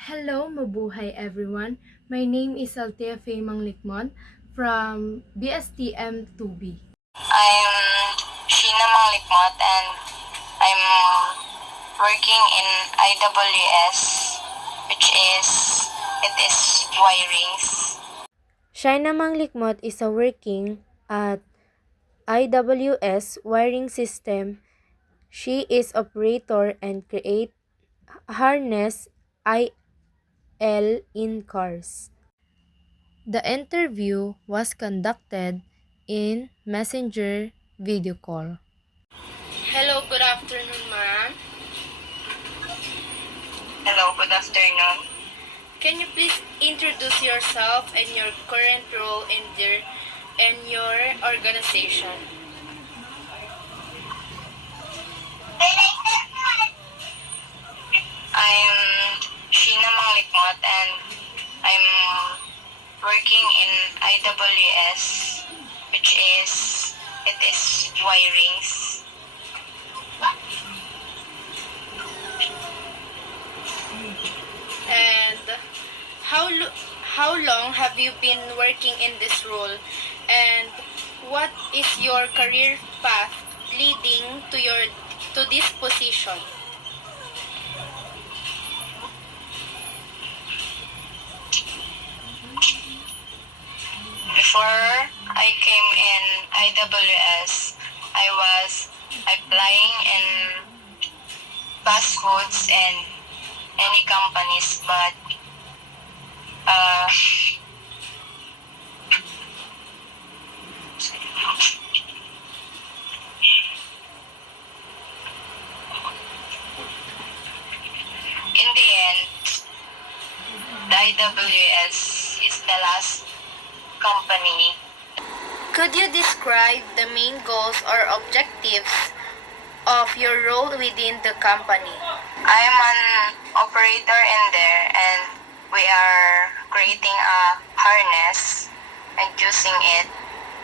Hello, mabuhay everyone. My name is Althea Faye Manglicmot from BSTM 2B. I'm Manglicmot and I'm working in IWS, which is wirings. Shaina Manglicmot is working at IWS wiring system. She is operator and create harness IL in cars. The interview was conducted in Messenger video call. Hello, good afternoon, ma'am. Hello, good afternoon. Can you please introduce yourself and your current role in your organization? I'm Manglicmot and I'm working in IWS, which is wirings. And how long have you been working in this role? And what is your career path leading to this position? Before I came in IWS, I was applying in fast foods and any companies, but uh, in the end, the IWS is the last company. Could you describe the main goals or objectives of your role within the company? I am an operator in there, and we are creating a harness and using it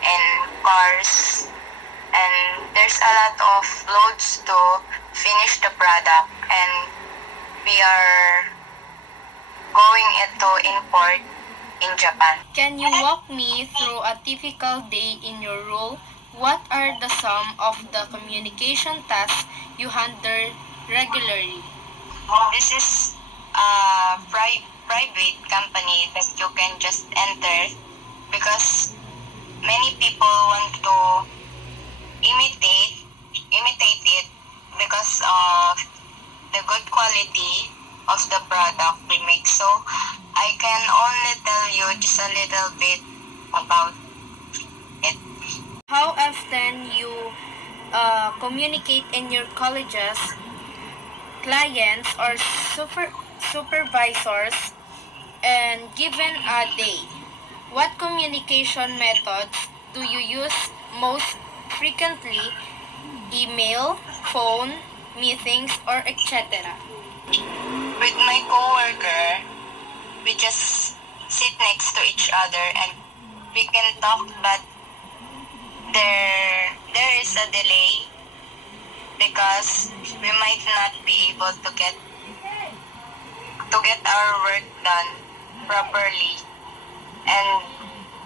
in cars, and there's a lot of loads to finish the product, and we are going into import in Japan. Can you walk me through a typical day in your role? What are the sum of the communication tasks you handle regularly? This is a private company that you can just enter because many people want to imitate it because of the good quality of the product we make. So I can only tell you just a little bit about it. How often you communicate in your colleges, clients, or supervisors, and given a day, what communication methods do you use most frequently? Email, phone, meetings, or etc.? With my coworker, we just sit next to each other and we can talk, but there is a delay because we might not be able to get our work done properly, and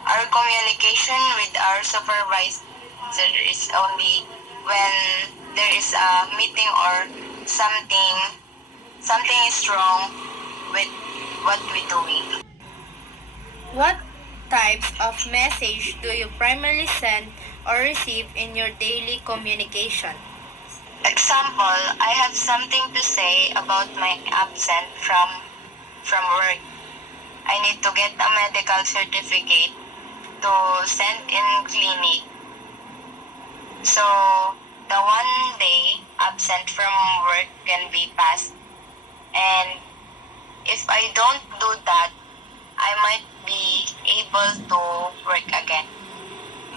our communication with our supervisor is only when there is a meeting or something is wrong with what we're doing. What types of message do you primarily send or receive in your daily communication? Example, I have something to say about my absent from work. I need to get a medical certificate to send in clinic. So the one day absent from work can be passed, and if I don't do that, I might be able to work again.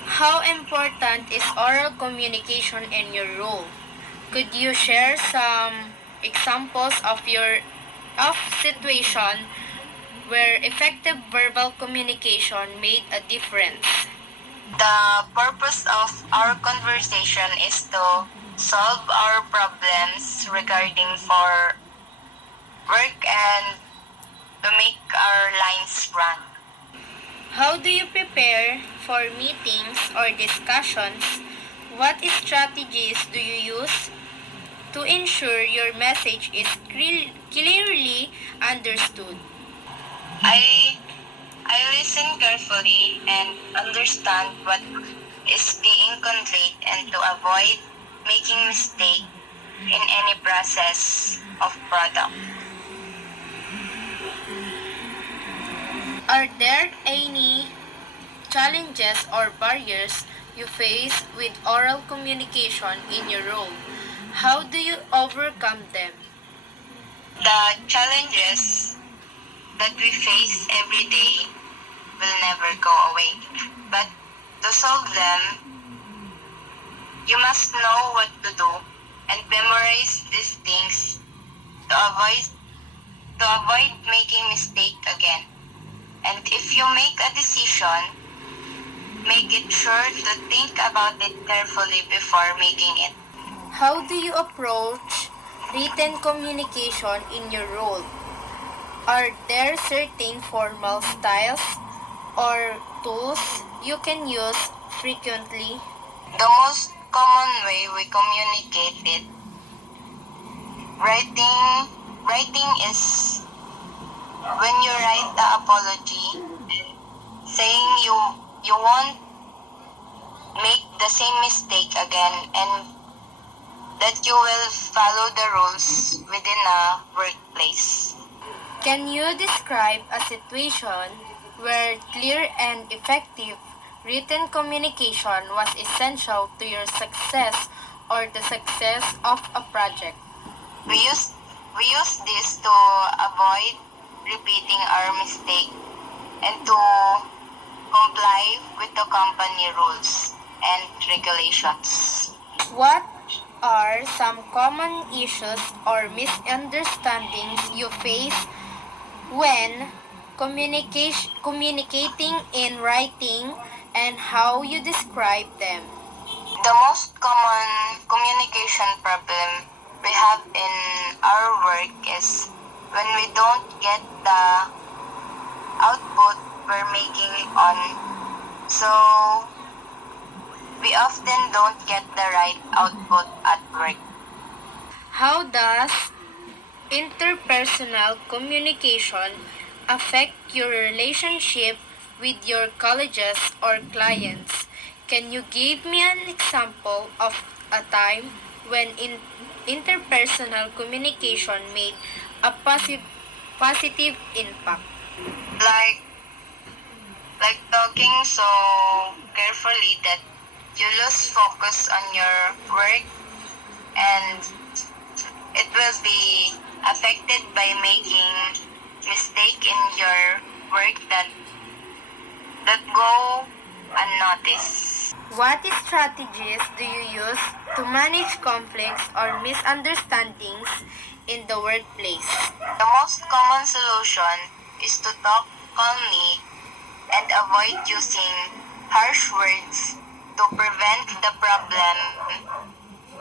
How important is oral communication in your role? Could you share some examples of situation where effective verbal communication made a difference? The purpose of our conversation is to solve our problems regarding for work and to make our lines run. How do you prepare for meetings or discussions? What strategies do you use to ensure your message is clearly understood? I I listen carefully and understand what is being conveyed and to avoid making mistake in any process of product. Are there any challenges or barriers you face with oral communication in your role? How do you overcome them? The challenges that we face every day will never go away. But to solve them, you must know what to do and memorize these things to avoid making mistake again. And if you make a decision, make it sure to think about it carefully before making it. How do you approach written communication in your role? Are there certain formal styles or tools you can use frequently? The most common way we communicate it, writing is when you write the apology, saying you won't make the same mistake again and that you will follow the rules within a workplace. Can you describe a situation where clear and effective written communication was essential to your success or the success of a project? We use this to avoid repeating our mistake and to comply with the company rules and regulations. What are some common issues or misunderstandings you face when communicating in writing and how you describe them? The most common communication problem we have in our work is when we don't get the output we're making on. So we often don't get the right output at work. How does interpersonal communication affect your relationship with your colleagues or clients? Can you give me an example of a time when interpersonal communication made a positive impact? Like like talking so carefully that you lose focus on your work and it will be affected by making mistake in your work that go unnoticed. What strategies do you use to manage conflicts or misunderstandings in the workplace? The most common solution is to talk calmly and avoid using harsh words to prevent the problem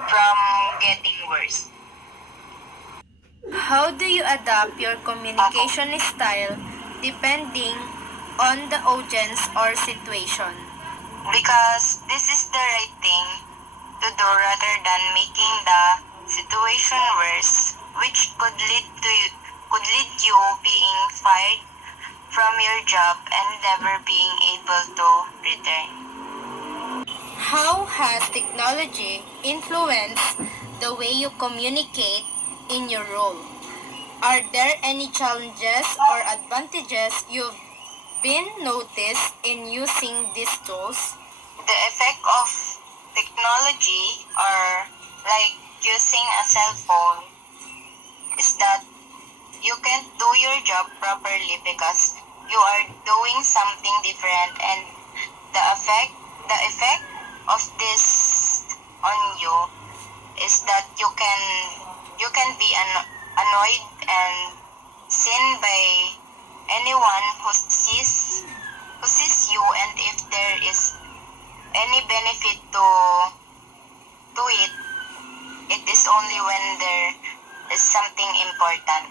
from getting worse. How do you adapt your communication style depending on the audience or situation? Because this is the right thing to do rather than making the situation worse, which could lead you being fired from your job and never being able to return. How has technology influenced the way you communicate in your role? Are there any challenges or advantages you've been noticed in using these tools? The effect of technology or like using a cell phone is that you can't do your job properly because you are doing something different and the effect of this on you is that you can be annoyed and seen by anyone who sees you, and if there is any benefit to it, it is only when there is something important.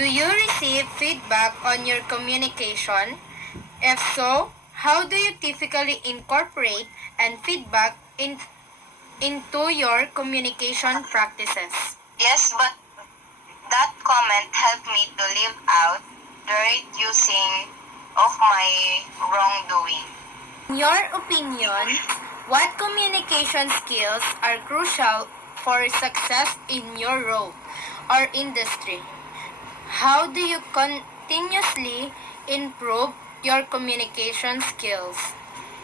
Do you receive feedback on your communication? If so, how do you typically incorporate and feedback into your communication practices? Yes, but that comment helped me to live out the right using of my wrongdoing. In your opinion, what communication skills are crucial for success in your role or industry? How do you continuously improve your communication skills?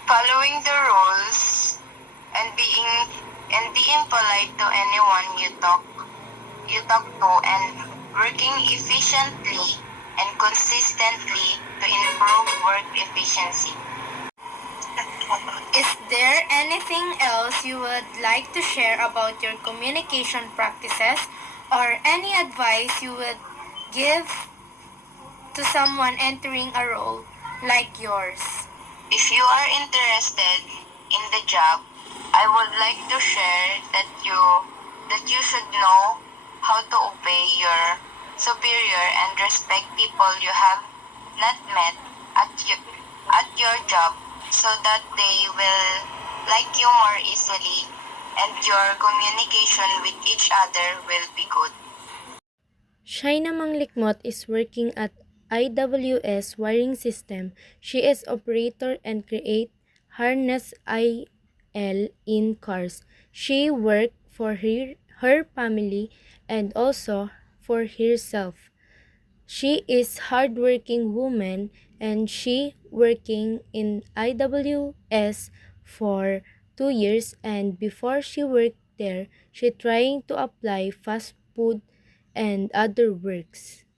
Following the rules and being polite to anyone you talk to, and working efficiently and consistently to improve work efficiency. Is there anything else you would like to share about your communication practices or any advice you would give to someone entering a role like yours? If you are interested in the job, I would like to share that you should know how to obey your superior and respect people you have not met at your job, so that they will like you more easily and your communication with each other will be good. Shaina Manglicmot is working at IWS wiring system. She is operator and create harness IL in cars. She work for her family and also for herself. She is hardworking woman and she working in IWS for 2 years, and before she worked there, she trying to apply fast food and other works.